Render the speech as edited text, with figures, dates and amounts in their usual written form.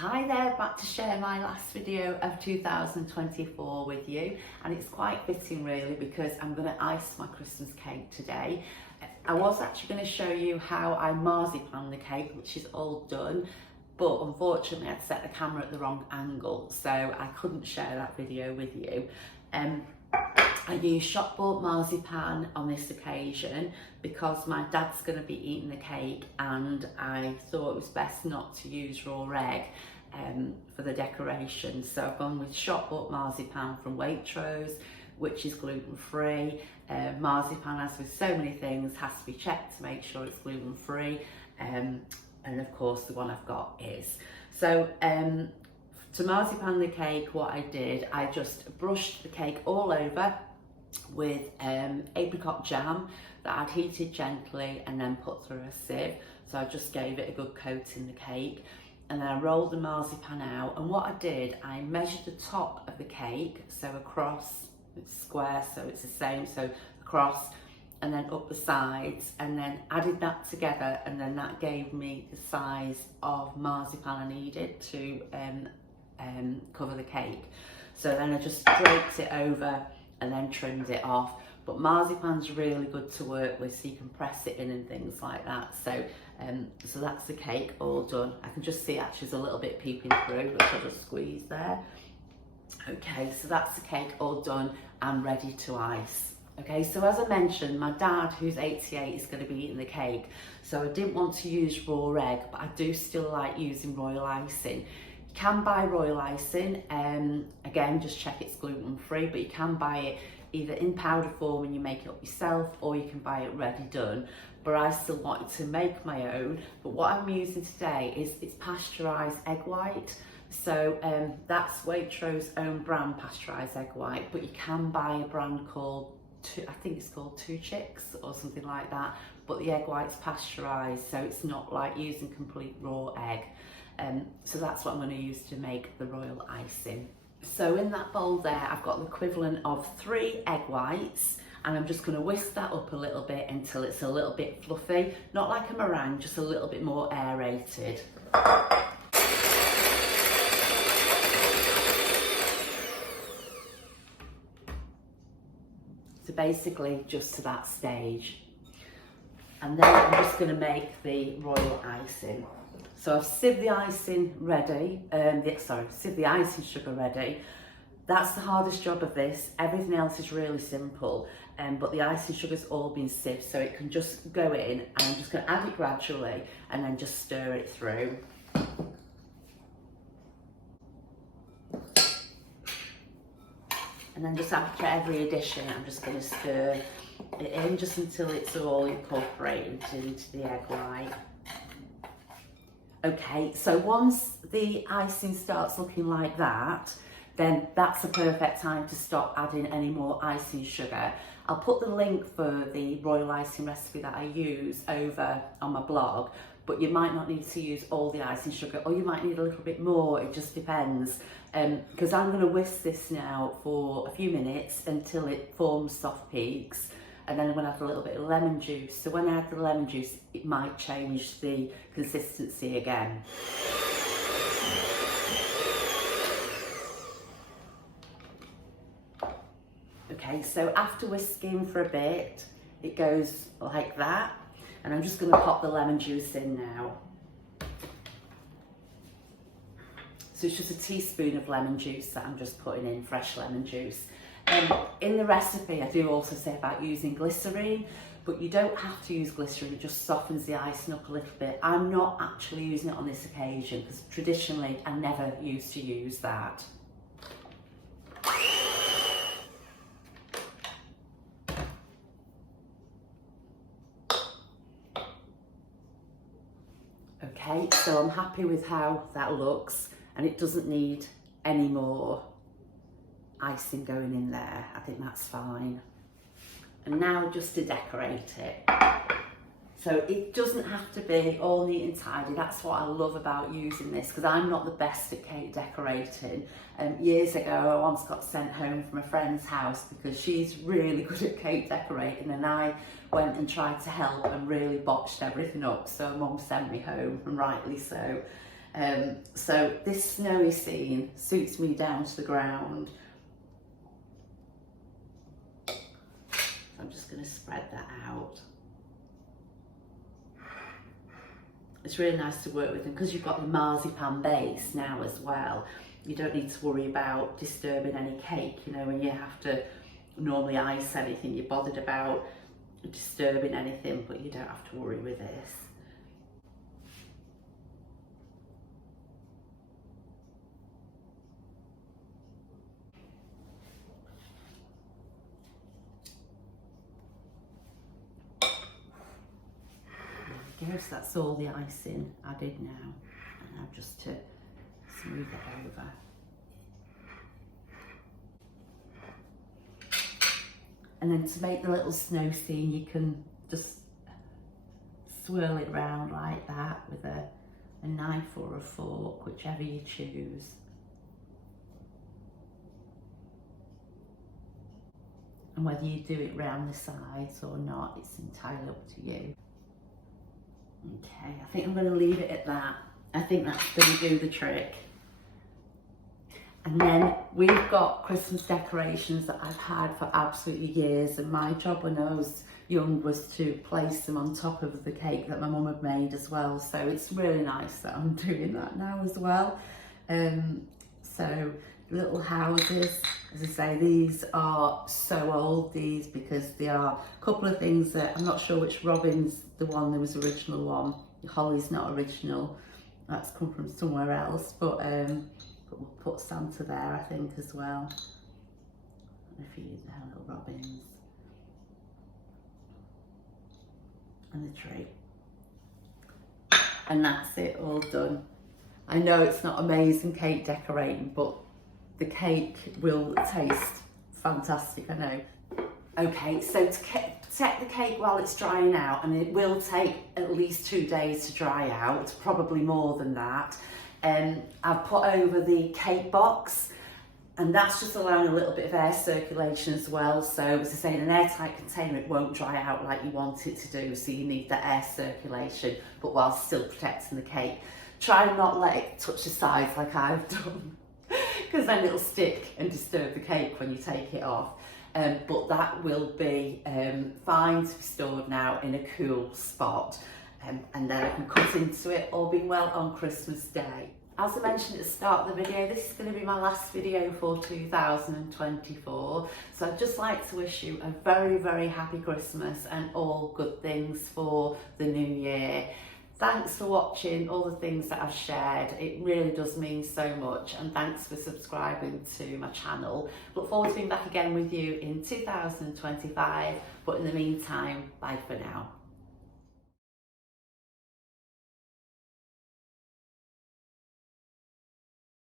Hi there, back to share my last video of 2024 with you, and it's quite fitting really because I'm going to ice my Christmas cake today. I was actually going to show you how I marzipan the cake, which is all done, but unfortunately I'd set the camera at the wrong angle, so I couldn't share that video with you. I used shop bought marzipan on this occasion because my dad's going to be eating the cake and I thought it was best not to use raw egg for the decoration. So I've gone with shop bought marzipan from Waitrose, which is gluten free. Marzipan, as with so many things, has to be checked to make sure it's gluten free, and of course the one I've got is. So to marzipan the cake, what I did, I just brushed the cake all over with apricot jam that I'd heated gently and then put through a sieve. So I just gave it a good coat in the cake, and then I rolled the marzipan out, and what I did, I measured the top of the cake, so across, it's square so it's the same, so across and then up the sides, and then added that together, and then that gave me the size of marzipan I needed to cover the cake. So then I just draped it over and then trimmed it off. But marzipan's really good to work with, so you can press it in and things like that. So so that's the cake all done. I can just see actually there's a little bit peeping through, which I'll just squeeze there. Okay, so that's the cake all done and ready to ice. Okay, so as I mentioned, my dad, who's 88, is going to be eating the cake. So I didn't want to use raw egg, but I do still like using royal icing. You can buy royal icing, again, just check it's gluten free, but you can buy it either in powder form and you make it up yourself, or you can buy it ready done. But I still wanted to make my own. But what I'm using today is it's pasteurised egg white. So that's Waitrose's own brand, pasteurised egg white, but you can buy a brand called, I think it's called Two Chicks or something like that, but the egg white's pasteurised, so it's not like using complete raw egg. So that's what I'm going to use to make the royal icing. So in that bowl there, I've got the equivalent of 3 egg whites, and I'm just going to whisk that up a little bit until it's a little bit fluffy, not like a meringue, just a little bit more aerated. So basically just to that stage. And then I'm just going to make the royal icing. So I've sieved the icing ready, sieved the icing sugar ready. That's the hardest job of this. Everything else is really simple, but the icing sugar's all been sieved, so it can just go in, and I'm just going to add it gradually and then just stir it through. And then just after every addition, I'm just going to stir it in just until it's all incorporated into the egg white. Okay, so once the icing starts looking like that, then that's the perfect time to stop adding any more icing sugar. I'll put the link for the royal icing recipe that I use over on my blog, but you might not need to use all the icing sugar, or you might need a little bit more, it just depends. Because I'm going to whisk this now for a few minutes until it forms soft peaks, and then I'm going to add a little bit of lemon juice. So when I add the lemon juice, it might change the consistency again. Okay, so after whisking for a bit, it goes like that, and I'm just going to pop the lemon juice in now. So it's just a teaspoon of lemon juice that I'm just putting in, fresh lemon juice. In the recipe, I do also say about using glycerine, but you don't have to use glycerine, it just softens the icing up a little bit. I'm not actually using it on this occasion because traditionally I never used to use that. Okay, so I'm happy with how that looks, and it doesn't need any more icing going in there. I think that's fine. And now just to decorate it. So it doesn't have to be all neat and tidy. That's what I love about using this, because I'm not the best at cake decorating. Years ago, I once got sent home from a friend's house because she's really good at cake decorating, and I went and tried to help and really botched everything up. So Mum sent me home, and rightly so. So this snowy scene suits me down to the ground. So I'm just going to spread that out. It's really nice to work with them because you've got the marzipan base now as well. You don't need to worry about disturbing any cake, you know, when you have to normally ice anything, you're bothered about disturbing anything, but you don't have to worry with this. There we go, so that's all the icing added now. And now just to smooth it over. And then to make the little snow scene, you can just swirl it around like that with a knife or a fork, whichever you choose. And whether you do it round the sides or not, it's entirely up to you. Okay, I think I'm going to leave it at that. I think that's going to do the trick. And then we've got Christmas decorations that I've had for absolutely years, and my job when I was young was to place them on top of the cake that my mum had made as well. So it's really nice that I'm doing that now as well. So little houses, as I say, these are so old, these, because they are a couple of things that I'm not sure which robin's the one, there was the original one. Holly's not original, that's come from somewhere else, but we'll put Santa there, I think, as well. And a few there, little robins. And the tree. And that's it, all done. I know it's not amazing cake decorating, but the cake will taste fantastic, I know. Okay, so to protect the cake while it's drying out, and it will take at least 2 days to dry out, probably more than that. I've put over the cake box, and that's just allowing a little bit of air circulation as well. So as I say, in an airtight container it won't dry out like you want it to do, so you need the air circulation, but while still protecting the cake. Try and not let it touch the sides like I've done, because then it'll stick and disturb the cake when you take it off. But that will be fine to be stored now in a cool spot. And then I can cut into it, all being well, on Christmas Day. As I mentioned at the start of the video, this is going to be my last video for 2024. So I'd just like to wish you a very, very happy Christmas and all good things for the new year. Thanks for watching all the things that I've shared. It really does mean so much, and thanks for subscribing to my channel. Look forward to being back again with you in 2025, but in the meantime, bye for now.